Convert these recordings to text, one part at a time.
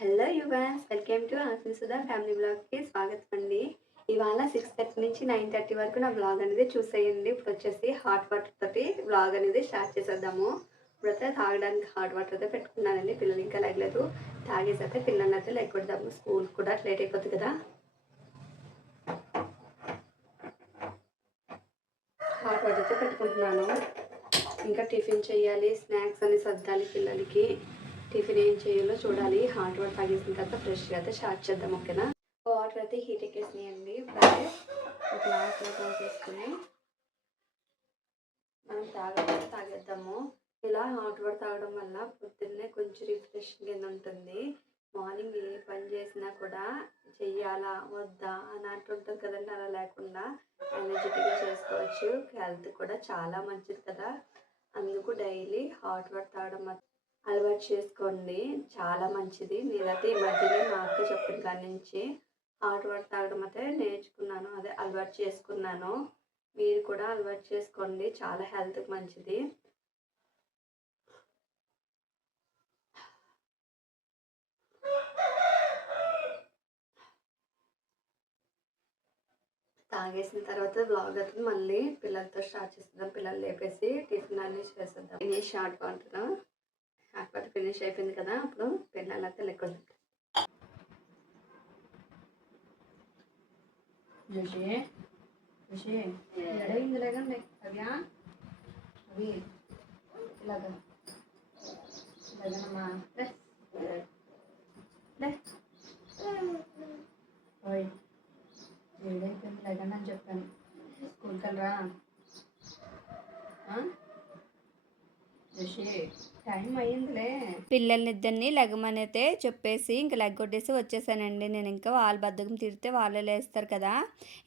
Hello yours, welcome to Hasni Sudha family బ్లాగ్‌కి స్వాగతం అండి. ఇవాళ 6:30 నుంచి 9:30 వరకు నా బ్లాగ్ అనేది చూసేయండి. ఇప్పుడు వచ్చేసి హాట్ వాటర్ తోటి బ్లాగ్ అనేది స్టార్ట్ చేసేద్దాము. ఇప్పుడైతే తాగడానికి హాట్ వాటర్ అయితే పెట్టుకున్నానండి. పిల్లలు ఇంకా లేగలేదు. తాగేసైతే పిల్లల్ని అయితే లేకొద్దాము. స్కూల్ కూడా లేట్ అయిపోతుంది కదా. హాట్ వాటర్ అయితే పెట్టుకుంటున్నాను. ఇంకా టిఫిన్ చేయాలి, స్నాక్స్ అని సర్దాలి పిల్లలకి. టిఫిన్ ఏం చేయాలో చూడాలి. హాట్ వాటర్ తాగేసిన తర్వాత ఫ్రెష్గా అయితే స్టార్ట్ చేద్దాం. ఓకేనా. వాటర్ అయితే హీట్ ఎక్కేసినాయండి. ఇప్పుడైతే ఒక గ్లాస్లో పోసేసుకుని మనం తాగేద్దాము. ఇలా హాట్ వాటర్ తాగడం వల్ల పొద్దున్నే కొంచెం రిఫ్రెషింగ్ కింద ఉంటుంది. మార్నింగ్ ఏ పని చేసినా కూడా చెయ్యాలా వద్దా అన్నట్టు ఉంటుంది కదండి. అలా లేకుండా ఎనర్జెటిక్గా చేసుకోవచ్చు. హెల్త్ కూడా చాలా మంచిది కదా. అందుకు డైలీ హాట్ వాటర్ తాగడం అలవాటు చేసుకోండి. చాలా మంచిది. నేనైతే ఈ మధ్యనే మా అక్క చెప్పిన కాడి నుంచి హాట్ వాటర్ తాగడం అయితే నేర్చుకున్నాను. అదే అలవాటు చేసుకున్నాను. మీరు కూడా అలవాటు చేసుకోండి. చాలా హెల్త్కి మంచిది. తాగేసిన తర్వాత బ్లాగ్ అవుతుంది. మళ్ళీ పిల్లలతో స్టార్ట్ చేసేద్దాం. పిల్లలు లేపేసి టిఫిన్ అన్నీ చేసేద్దాం. ఫినిష్ హాట్ వాటర్ ఫినిష్ అయిపోయింది కదా. అప్పుడు పిల్లలైతే లెక్క జోషి జోషి ఎడైంది లేకండి అవ్యా అవి ఇలాగా ఇలాగనమ్మా ఓయ్ ఏడైపోయింది లేకండి అని చెప్పాను. స్కూల్కి వెళ్ళరా జోషి టైం అయ్యిందిలే. పిల్లల్ని ఇద్దరిని లెగమనైతే చెప్పేసి ఇంకా లెగ్గొట్టేసి వచ్చేసానండి. నేను ఇంకా వాళ్ళ బద్ధకం తీరితే వాళ్ళే లేస్తారు కదా.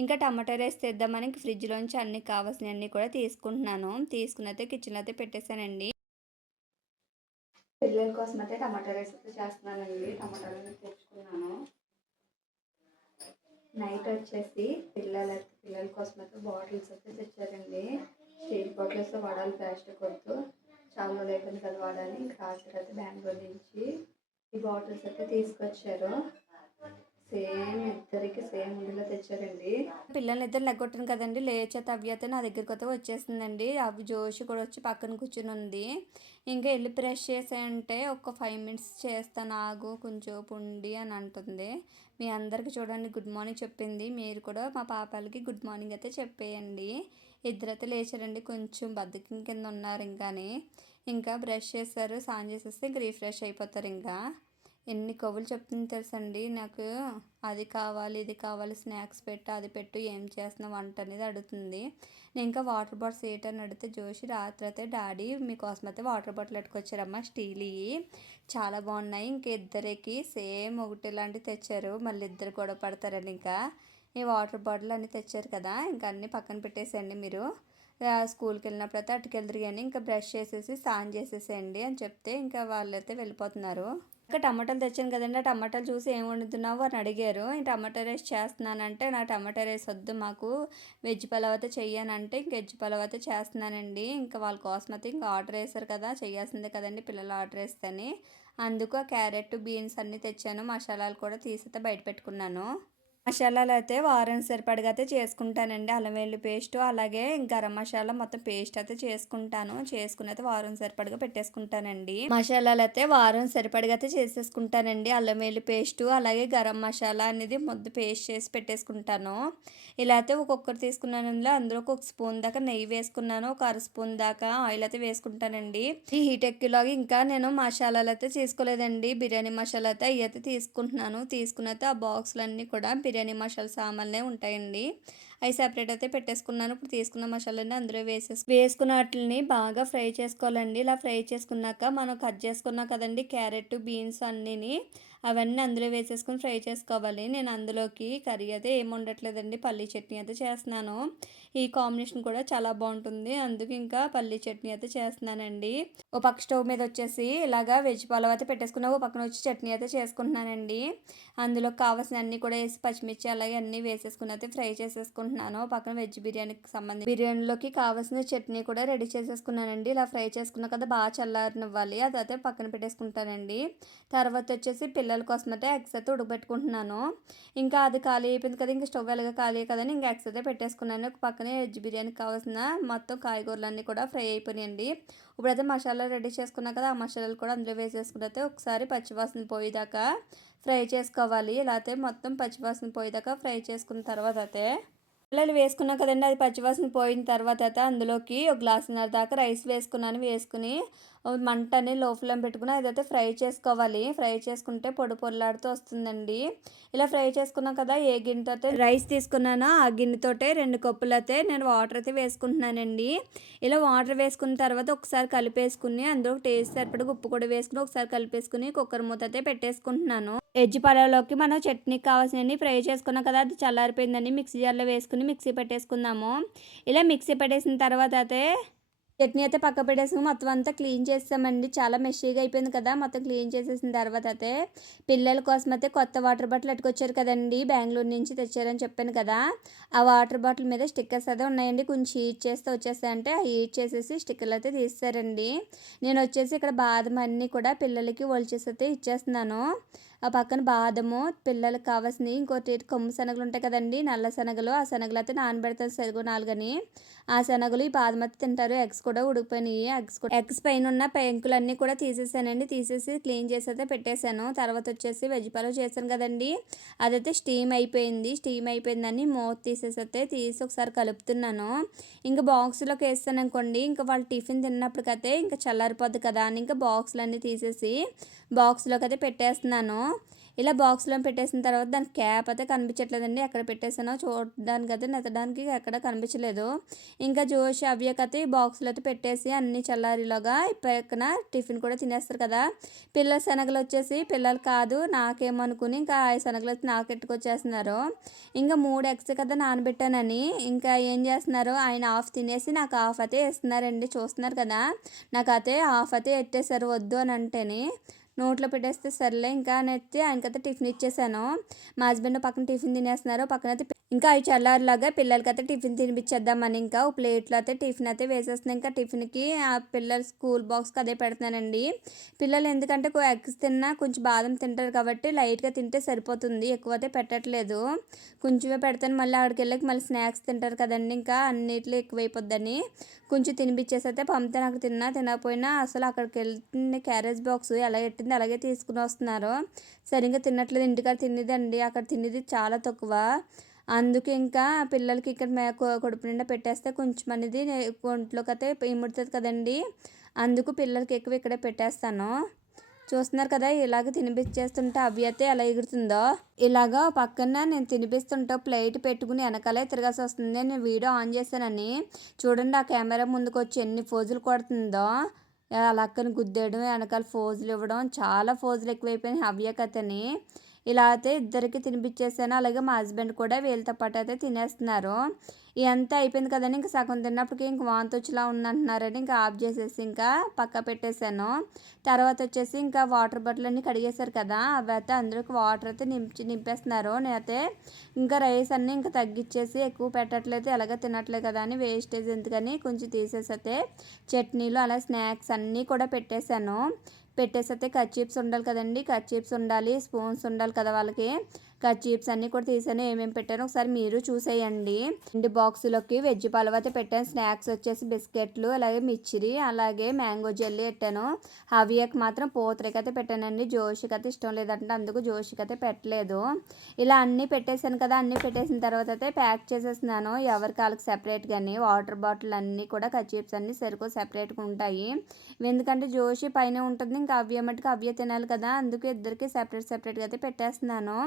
ఇంకా టమాటా రైస్ తెద్దామని ఇంక ఫ్రిడ్జ్లోంచి అన్నీ కావాల్సినవన్నీ కూడా తీసుకుంటున్నాను. తీసుకుని అయితే కిచెన్లో అయితే పెట్టేశానండి. పిల్లల కోసం అయితే టమాటా రైస్ అయితే చేస్తున్నానండి. టమాటాలు తెచ్చుకున్నాను. నైట్ వచ్చేసి పిల్లల కోసం అయితే బాటిల్స్ అయితే తెచ్చారండి. స్టీల్ బాటిల్స్ వాడాలి, ప్లాస్టిక్ వద్దు. చాలా రోజులు అయిపోయింది కదా వాడాలి. ఇంకా రాత్రి అయితే బెంగళూరు నుంచి ఈ బాటిల్స్ అయితే తీసుకొచ్చారు. ఇద్దరికి సేమ్ ఇందులో తెచ్చారండి. పిల్లల్ని ఇద్దరు లెగ్గొట్టాను కదండి. లేచే తవ్యత నా దగ్గరికి అయితే వచ్చేసిందండి. అవి జోషి కూడా వచ్చి పక్కన కూర్చుని ఉంది. ఇంకా వెళ్ళి బ్రష్ చేసాయంటే ఒక 5 మినిట్స్ చేస్తాను ఆగు కొంచెం ఉండి అని అంటుంది. మీ అందరికీ చూడండి గుడ్ మార్నింగ్ చెప్పింది. మీరు కూడా మా పాపాలకి గుడ్ మార్నింగ్ అయితే చెప్పేయండి. ఇద్దరైతే లేచారండి. కొంచెం బద్ధకం కింద ఉన్నారు. ఇంకా బ్రష్ చేశారు, స్నానం చేసేస్తే ఇంకా రిఫ్రెష్ అయిపోతారు. ఇంకా ఎన్ని కవులు చెప్తుంది తెలుసండి నాకు. అది కావాలి, ఇది కావాలి, స్నాక్స్ పెట్టు, అది పెట్టు, ఏం చేస్తున్నావు వంట అనేది అడుగుతుంది. నేను ఇంకా వాటర్ బాటిల్స్ ఏంటని అడిగితే జోషి రాత్రి అయితే డాడీ మీకోసం అయితే వాటర్ బాటిల్ పెట్టుకొచ్చారమ్మా స్టీల్ చాలా బాగున్నాయి. ఇంక ఇద్దరికి సేమ్ ఒకటి లాంటివి తెచ్చారు. మళ్ళీ ఇద్దరు గొడవ పడతారని ఇంకా ఈ వాటర్ బాటిల్ అన్నీ తెచ్చారు కదా. ఇంకా అన్నీ పక్కన పెట్టేసేయండి మీరు. స్కూల్కి వెళ్ళినప్పుడు అయితే అటుకెళ్తారు కానీ ఇంకా బ్రష్ చేసేసి స్నానం చేసేసేయండి అని చెప్తే ఇంకా వాళ్ళైతే వెళ్ళిపోతున్నారు. ఇంకా టమాటాలు తెచ్చాను కదండి. ఆ టమాటాలు చూసి ఏం వండుతున్నావు అని అడిగారు. ఈ టమాటా రైస్ చేస్తున్నానంటే నా టమాటా రైస్ వద్దు మాకు వెజ్ పలావ్ అయితే చెయ్యనంటే ఇంక వెజ్ పలావ్ అయితే చేస్తున్నానండి. ఇంకా వాళ్ళ కోసం అయితే ఇంకా ఆర్డర్ వేశారు కదా, చేయాల్సిందే కదండి పిల్లలు ఆర్డర్ వేస్తేనే. అందుకు ఆ క్యారెట్ బీన్స్ అన్నీ తెచ్చాను. మసాలాలు కూడా తీసి బయట పెట్టుకున్నాను. మసాలాలు అయితే వారం సరిపడగా అయితే చేసుకుంటానండి. అల్లం వెల్లుల్లి పేస్ట్ అలాగే గరం మసాలా మొత్తం పేస్ట్ అయితే చేసుకుంటాను. చేసుకుని అయితే వారం సరిపడగా పెట్టేసుకుంటానండి. మసాలాలు అయితే వారం సరిపడగా అయితే చేసేసుకుంటానండి. అల్లం వెల్లుల్లి పేస్ట్ అలాగే గరం మసాలా అనేది ముద్ద పేస్ట్ చేసి పెట్టేసుకుంటాను. ఇలా అయితే ఒక్కొక్కరు తీసుకున్నాను. అందులో ఒక స్పూన్ దాకా నెయ్యి వేసుకున్నాను. ఒక అర స్పూన్ దాకా ఆయిల్ అయితే వేసుకుంటానండి. ఈ హీట్ ఎక్కిలాగా ఇంకా నేను మసాలాలు అయితే చేసుకోలేదండి. బిర్యానీ మసాలా అయితే అవి అయితే తీసుకుంటున్నాను. తీసుకుని అయితే ఆ బాక్సులన్నీ కూడా బిర్యానీ మసాలా సామాన్లే ఉంటాయండి. అవి సెపరేట్ అయితే పెట్టేసుకున్నాను. ఇప్పుడు తీసుకున్న మసాలాని అందులో వేసుకున్న వాటిని బాగా ఫ్రై చేసుకోవాలండి. ఇలా ఫ్రై చేసుకున్నాక మనం కట్ చేసుకున్నాం కదండి క్యారెట్ బీన్స్ అన్నీని అవన్నీ అందులో వేసేసుకుని ఫ్రై చేసుకోవాలి. నేను అందులోకి కర్రీ అయితే ఏమి ఉండట్లేదండి. పల్లీ చట్నీ అయితే చేస్తున్నాను. ఈ కాంబినేషన్ కూడా చాలా బాగుంటుంది. అందుకు ఇంకా పల్లీ చట్నీ అయితే చేస్తున్నానండి. ఓ పక్క స్టవ్ మీద వచ్చేసి ఇలాగా వెజ్ పలావ్ అయితే పెట్టేసుకున్నా. ఓ పక్కన వచ్చి చట్నీ అయితే చేసుకుంటున్నానండి. అందులో కావాల్సిన అన్నీ కూడా వేసి పచ్చిమిర్చి అలాగే అన్నీ వేసేసుకుని అయితే ఫ్రై చేసేసుకుంటున్నాను. చేసుకుంటున్నాను. పక్కన వెజ్ బిర్యానీకి సంబంధించి బిర్యానీలోకి కావాల్సిన చట్నీ కూడా రెడీ చేసేసుకున్నానండి. ఇలా ఫ్రై చేసుకున్నా కదా బాగా చల్లారనివ్వాలి. అదైతే పక్కన పెట్టేసుకుంటానండి. తర్వాత వచ్చేసి పిల్లల కోసం అయితే ఎగ్స్ అయితే ఉడకబెట్టుకుంటున్నాను. ఇంకా అది ఖాళీ అయిపోయింది కదా, ఇంకా స్టవ్ ఎలాగ ఖాళీ కదని ఇంకా ఎగ్స్ అయితే పెట్టేసుకున్నాను. ఒక పక్కనే వెజ్ బిర్యానీకి కావాల్సిన మొత్తం కాయగూరలన్నీ కూడా ఫ్రై అయిపోయినాయండి. ఇప్పుడైతే మసాలా రెడీ చేసుకున్నా కదా, ఆ మసాలాలు కూడా అందులో వేసేసుకుని అయితే ఒకసారి పచ్చివాసన పోయేదాకా ఫ్రై చేసుకోవాలి. ఇలా అయితే మొత్తం పచ్చివాసన పోయేదాకా ఫ్రై చేసుకున్న తర్వాత అయితే పిల్లలు వేసుకున్నా కదండి, అది పచ్చివాసన పోయిన తర్వాత అయితే అందులోకి ఒక గ్లాసున్నర దాకా రైస్ వేసుకున్నాను. వేసుకుని మంటని లో ఫ్లేమ్ పెట్టుకుని అదైతే ఫ్రై చేసుకోవాలి. ఫ్రై చేసుకుంటే పొడి పొరలాడుతూ వస్తుందండి. ఇలా ఫ్రై చేసుకున్నాం కదా, ఏ గిన్నెతో రైస్ తీసుకున్నానో ఆ గిన్నెతోటే 2 కప్పులు అయితే నేను వాటర్ అయితే వేసుకుంటున్నానండి. ఇలా వాటర్ వేసుకున్న తర్వాత ఒకసారి కలిపేసుకుని అందులో టేస్ట్ సరిపడా ఉప్పు కూడా వేసుకుని ఒకసారి కలిపేసుకుని కుక్కర్ మూత అయితే పెట్టేసుకుంటున్నాను. వెజ్ పలావ్లోకి మనం చట్నీకి కావాల్సినవి ఫ్రై చేసుకున్నాం కదా, అది చల్లారిపోయిందని మిక్సీ జార్లో వేసుకుని మిక్సీ పెట్టేసుకుందాము. ఇలా మిక్సీ పెట్టేసిన తర్వాత అయితే చట్నీ అయితే పక్క పెట్టేసుకుని మొత్తం అంతా క్లీన్ చేస్తామండి. చాలా మెషీగా అయిపోయింది కదా, మొత్తం క్లీన్ చేసేసిన తర్వాత అయితే పిల్లల కోసం అయితే కొత్త వాటర్ బాటిల్ ఎట్టుకొచ్చారు కదండి, బెంగళూరు నుంచి తెచ్చారని చెప్పాను కదా, ఆ వాటర్ బాటిల్ మీద స్టిక్కర్స్ అయితే ఉన్నాయండి. కొంచెం హీట్ చేస్తే వచ్చేస్తాయంటే ఆ హీట్ చేసేసి స్టిక్కర్లు అయితే తీస్తారండి. నేను వచ్చేసి ఇక్కడ బాదం అన్నీ కూడా పిల్లలకి ఒలిచేసి అయితే ఇచ్చేస్తున్నాను. ఆ పక్కన బాదము పిల్లలకు కావాల్సినవి, ఇంకోటి కొమ్ము శనగలు ఉంటాయి కదండి, నల్ల శనగలు, ఆ శనగలు అయితే నానబెడతారు సరిగ్గా 4 ఆ శనగలు ఈ బాదం అయితే తింటారు. ఎగ్స్ కూడా ఉడికిపోయినాయి. ఎగ్స్ పైన ఉన్న పెంకులన్నీ కూడా తీసేసానండి. తీసేసి క్లీన్ చేసి అయితే పెట్టేశాను. తర్వాత వచ్చేసి వెజ్ పలావ్ చేశాను కదండి, అదైతే స్టీమ్ అయిపోయిందని మూత తీసేసి అయితే తీసి ఒకసారి కలుపుతున్నాను. ఇంకా బాక్స్లోకి వేస్తాను అనుకోండి, ఇంకా వాళ్ళు టిఫిన్ తిన్నప్పటికైతే ఇంకా చల్లారిపోద్ది కదా అని ఇంకా బాక్స్లు అన్నీ తీసేసి బాక్స్లోకి అయితే పెట్టేస్తున్నాను. ఇలా బాక్స్లో పెట్టేసిన తర్వాత దానికి క్యాప్ అయితే కనిపించట్లేదండి, ఎక్కడ పెట్టేసానో చూడడానికి అయితే నెత్తడానికి ఎక్కడ కనిపించలేదు. ఇంకా జోష్ అవ్యకైతే ఈ బాక్స్లో అయితే పెట్టేసి అన్ని చల్లారిలోగా పక్కన టిఫిన్ కూడా తినేస్తారు కదా. పిల్లల శనగలు వచ్చేసి పిల్లలు కాదు నాకేమనుకుని ఇంకా ఆ శనగలు అయితే నాకు ఎట్టుకొచ్చేస్తున్నారు. ఇంకా 3 ఎగ్స్ కదా నానబెట్టానని ఇంకా ఏం చేస్తున్నారు, ఆయన హాఫ్ తినేసి నాకు హాఫ్ అయితే వేస్తున్నారండి. చూస్తున్నారు కదా, నాకు అయితే హాఫ్ అయితే ఎట్టేశారు వద్దు అని అంటేని నోట్లో పెట్టేస్తే సర్లే ఇంకా నెత్తి ఆయనకైతే టిఫిన్ ఇచ్చేసాను. మా హస్బెండ్ పక్కన టిఫిన్ తినేస్తున్నారు. పక్కన అయితే ఇంకా అవి చల్లారిలాగా పిల్లలకైతే టిఫిన్ తినిపించేద్దామని ఇంకా ప్లేట్లో అయితే టిఫిన్ అయితే వేసేస్తున్నాను. ఇంకా టిఫిన్కి ఆ పిల్లల స్కూల్ బాక్స్కి అదే పెడుతున్నానండి. పిల్లలు ఎందుకంటే ఎగ్స్ తిన్నా కొంచెం బాదం తింటారు కాబట్టి లైట్గా తింటే సరిపోతుంది, ఎక్కువ అయితే పెట్టట్లేదు. కొంచెమే పెడతాను, మళ్ళీ అక్కడికి వెళ్ళకి మళ్ళీ స్నాక్స్ తింటారు కదండి, ఇంకా అన్నిట్లో ఎక్కువైపోద్దని కొంచెం తినిపించేసి అయితే పంపితే నాకు తినకపోయినా అసలు అక్కడికి వెళ్తుంది క్యారేజ్ బాక్స్ ఎలా పెట్టింది అలాగే తీసుకుని వస్తున్నారు. సరిగ్గా తినట్లేదు. ఇంటికాడ తినేదండి, అక్కడ తినేది చాలా తక్కువ. అందుకే ఇంకా పిల్లలకి ఇక్కడ కడుపు నిండా పెట్టేస్తే కొంచెం అనేది ఒంట్లోకి అయితే ఇముడుతుంది కదండి, అందుకు పిల్లలకి ఎక్కువ ఇక్కడే పెట్టేస్తాను. చూస్తున్నారు కదా, ఇలాగ తినిపించేస్తుంటే అవి అయితే ఎలా ఎగురుతుందో. ఇలాగా పక్కన నేను తినిపిస్తుంటే ప్లేట్ పెట్టుకుని వెనకాలే తిరగాల్సి వస్తుంది. నేను వీడియో ఆన్ చేశానని చూడండి, ఆ కెమెరా ముందుకు వచ్చి ఎన్ని ఫోజులు కొడుతుందో. అలా అక్కని గుద్దేయడం, వెనకాల ఫోజులు ఇవ్వడం, చాలా ఫోజులు ఎక్కువైపోయినాయి హవ్యకథని. ఇలా అయితే ఇద్దరికి తినిపించేసాను. అలాగే మా హస్బెండ్ కూడా వీళ్ళతో పాటు అయితే తినేస్తున్నారు. ఇదంతా అయిపోయింది కదండి, ఇంకా సగం తిన్నప్పటికీ ఇంక వాంతి వచ్చేలా ఉందంటున్నారని ఇంకా ఆఫ్ చేసేసి ఇంకా పక్క పెట్టేశాను. తర్వాత వచ్చేసి ఇంకా వాటర్ బాటిల్ అన్నీ కడిగేశారు కదా, అవి అయితే అందరికి వాటర్ అయితే నింపేస్తున్నారు. నేనైతే ఇంకా రైస్ అన్నీ ఇంకా తగ్గించేసి ఎక్కువ పెట్టట్లేదు, ఎలాగ తినట్లేదు కదా అని వేస్టేజ్ ఎందుకని కొంచెం తీసేసి అయితే చట్నీలు అలా స్నాక్స్ అన్నీ కూడా పెట్టేశాను. పెట్టేసి అయితే కర్చీప్స్ ఉండాలి కదండి, కర్చీప్స్ ఉండాలి, స్పూన్స్ ఉండాలి కదా వాళ్ళకి. కర్చీప్స్ అన్నీ కూడా తీసాను, ఏమేమి పెట్టాను ఒకసారి మీరు చూసేయండి. 2 బాక్సులకి వెజ్ పలావ్ అయితే పెట్టాను. స్నాక్స్ వచ్చేసి బిస్కెట్లు, అలాగే మిర్చిరి, అలాగే మ్యాంగో జెల్లీ పెట్టాను. హవియకి మాత్రం పూతరేకి అయితే పెట్టానండి, జోషికి అయితే ఇష్టం లేదంటే అందుకు జోషికి అయితే పెట్టలేదు. ఇలా అన్నీ పెట్టేశాను కదా, అన్నీ పెట్టేసిన తర్వాత అయితే ప్యాక్ చేసేస్తున్నాను ఎవరికి వాళ్ళకి సెపరేట్గాని. వాటర్ బాటిల్ అన్నీ కూడా కర్చీప్స్ అన్నీ సరుకు సెపరేట్గా ఉంటాయి, ఎందుకంటే జోషి పైన ఉంటుంది, ఇంకా అవ్య మట్టుకు అవ్య తినాలి కదా, అందుకు ఇద్దరికి సెపరేట్గా అయితే పెట్టేస్తున్నాను.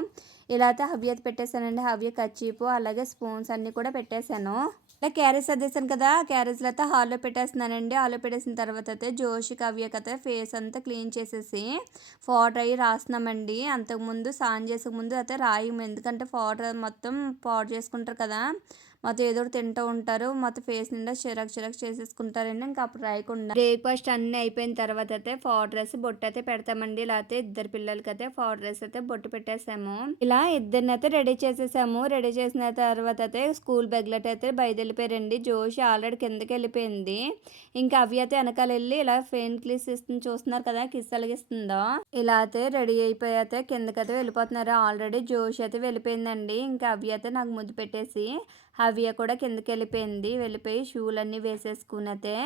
ఇలా అయితే హవ్య అయితే పెట్టేశానండి. హవ్య కర్చీపు అలాగే స్పూన్స్ అన్నీ కూడా పెట్టేశాను. ఇలా క్యారేజ్ సర్దేశాను కదా, క్యారేజ్లో అయితే హాల్లో పెట్టేస్తున్నానండి. హాల్లో పెట్టేసిన తర్వాత అయితే జోషికి హవ్యకి అయితే ఫేస్ అంతా క్లీన్ చేసేసి పౌడర్ అయ్యి రాస్తున్నామండి. అంతకుముందు స్నానం చేసే ముందు అయితే రాయము, ఎందుకంటే పౌడర్ మొత్తం పాడు చేసుకుంటారు కదా, మొత్తం ఏదో ఒకటి తింటూ ఉంటారు. మొత్తం ఫేస్ నిండా చిరాకు చిరాకు చేసేసుకుంటారండి. ఇంకా అప్పుడు రాయకుండా బ్రేక్ఫాస్ట్ అన్నీ అయిపోయిన తర్వాత అయితే పౌడర్ వేసి బొట్టు అయితే పెడతామండి. ఇలా అయితే ఇద్దరు పిల్లలకైతే పౌడర్ వేసి అయితే బొట్టు పెట్టేసాము. ఇలా ఇద్దరిని అయితే రెడీ చేసేసాము. రెడీ చేసిన తర్వాత అయితే స్కూల్ బ్యాగ్లెట్ అయితే బయలుదేరిపోయారండి. జోషి ఆల్రెడీ కిందకి వెళ్ళిపోయింది. ఇంకా అవి అయితే వెనకాల వెళ్ళి ఇలా ఫెయిన్ క్లిస్ ఇస్తుంది, చూస్తున్నారు కదా కిస్ అలిగిస్తుందో. ఇలా అయితే రెడీ అయిపోయి అయితే కిందకైతే వెళ్ళిపోతున్నారు. ఆల్రెడీ జోషి అయితే వెళ్ళిపోయిందండి. ఇంకా అవి అయితే నాకు ముద్దు పెట్టేసి హవ్య కూడా కిందకి వెళ్ళిపోయింది. వెళ్ళిపోయి షూలన్నీ వేసేసుకునైతే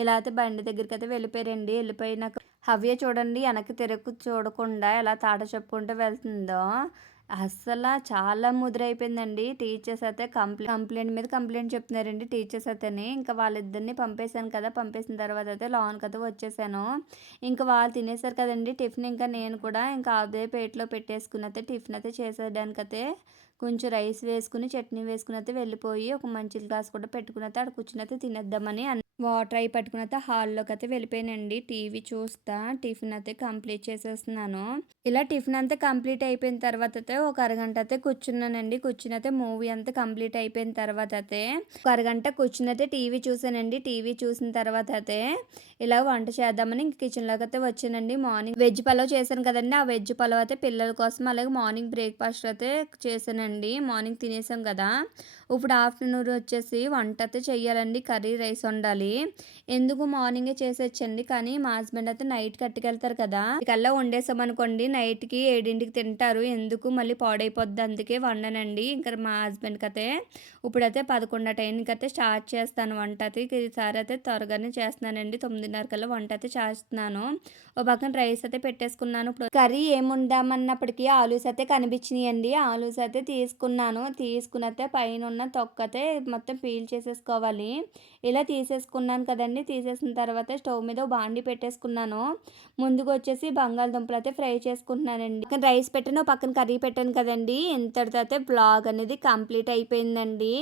ఇలా అయితే బండి దగ్గరికి అయితే వెళ్ళిపోయారండి. వెళ్ళిపోయినాక హవ్య చూడండి వెనక్కి తిరగకు చూడకుండా ఎలా తాట చెప్పుకుంటూ వెళ్తుందో. అస్సలు చాలా ముదురైపోయిందండి. టీచర్స్ అయితే కంప్లైంట్ మీద కంప్లైంట్ చెప్తున్నారండి టీచర్స్ అయితేని. ఇంకా వాళ్ళిద్దరిని పంపేశాను కదా, పంపేసిన తర్వాత అయితే లోన్కి అయితే వచ్చేసాను. ఇంకా వాళ్ళు తినేసారు కదండి టిఫిన్. ఇంకా నేను కూడా ఇంకా అదే ప్లేట్లో పెట్టేసుకుని అయితే టిఫిన్ అయితే చేసేయడానికైతే కొంచెం రైస్ వేసుకుని చట్నీ వేసుకుని అయితే వెళ్ళిపోయి ఒక మంచి గ్లాస్ కూడా పెట్టుకుని అయితే అక్కడ కూర్చుని అయితే తినేద్దామని వాటర్ అయి పట్టుకుని అయితే హాల్లోకి అయితే వెళ్ళిపోయానండి. టీవీ చూస్తా టిఫిన్ అయితే కంప్లీట్ చేసేస్తున్నాను. ఇలా టిఫిన్ అంతా కంప్లీట్ అయిపోయిన తర్వాత అయితే ఒక అరగంట అయితే కూర్చున్నానండి. కూర్చుని అయితే మూవీ అంతా కంప్లీట్ అయిపోయిన తర్వాత అయితే ఒక అరగంట కూర్చుని అయితే టీవీ చూసానండి. టీవీ చూసిన తర్వాత అయితే ఇలా వంట చేద్దామని ఇంక కిచెన్లోకి అయితే వచ్చానండి. మార్నింగ్ వెజ్ పలావ్ చేశాను కదండి, ఆ వెజ్ పలావ్ అయితే పిల్లల కోసం అలాగే మార్నింగ్ బ్రేక్ఫాస్ట్ అయితే చేశానండి. మార్నింగ్ తినేసాం కదా, ఇప్పుడు ఆఫ్టర్నూన్ వచ్చేసి వంట అయితే చెయ్యాలండి. కర్రీ రైస్ వండాలి. ఎందుకు మార్నింగే చేసేయచ్చండి, కానీ మా హస్బెండ్ అయితే నైట్ కట్టుకెళ్తారు కదా, కల్లా వండేసామనుకోండి నైట్కి 7ంటికి తింటారు. ఎందుకు మళ్ళీ పాడైపోద్ది, అందుకే వండనండి. ఇంకా మా హస్బెండ్కి అయితే ఇప్పుడైతే 11 టైంకి అయితే స్టార్ట్ చేస్తాను వంట అయితే. ఈసారి అయితే త్వరగానే చేస్తున్నానండి. 9:30 కల్లా వంట అయితే చేస్తున్నాను. ఓ పక్కన రైస్ అయితే పెట్టేసుకున్నాను. ఇప్పుడు కర్రీ ఏముందామన్నప్పటికీ ఆలూస్ అయితే కనిపించినాయండి. ఆలూస్ అయితే తీసుకున్నాను. తీసుకుని అయితే పైన ఉన్న తొక్క అయితే మొత్తం పీల్ చేసేసుకోవాలి. ఇలా తీసేసుకున్నాను కదండి. తీసేసిన తర్వాత స్టవ్ మీద బాండి పెట్టేసుకున్నాను. ముందుకు వచ్చేసి బంగాళదుంపలు అయితే ఫ్రై చేసుకుంటున్నానండి. పక్కన రైస్ పెట్టాను, పక్కన కర్రీ పెట్టాను కదండి. ఇంతటితో అయితే బ్లాగ్ అనేది కంప్లీట్ అయిపోయిందండి.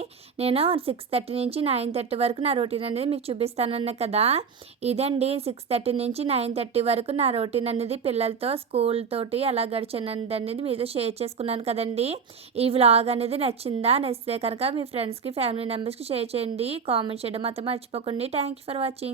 నేను 6:30 నుంచి 9:30 వరకు నా రొటీన్ అనేది మీకు చూపిస్తానన్నా కదా, ఇదండి 6:30 నుంచి 9:30 వరకు నా రొటీన్ అనేది పిల్లలతో స్కూల్ తోటి అలా గడిచినది అనేది మీతో షేర్ చేసుకున్నాను కదండి. ఈ వ్లాగ్ అనేది నచ్చిందా? నచ్చితే కనుక మీ ఫ్రెండ్స్కి ఫ్యామిలీ మెంబర్స్కి షేర్ చేయండి. కామెంట్ చేయడం మాత్రం మర్చిపోకండి. Thank you for watching.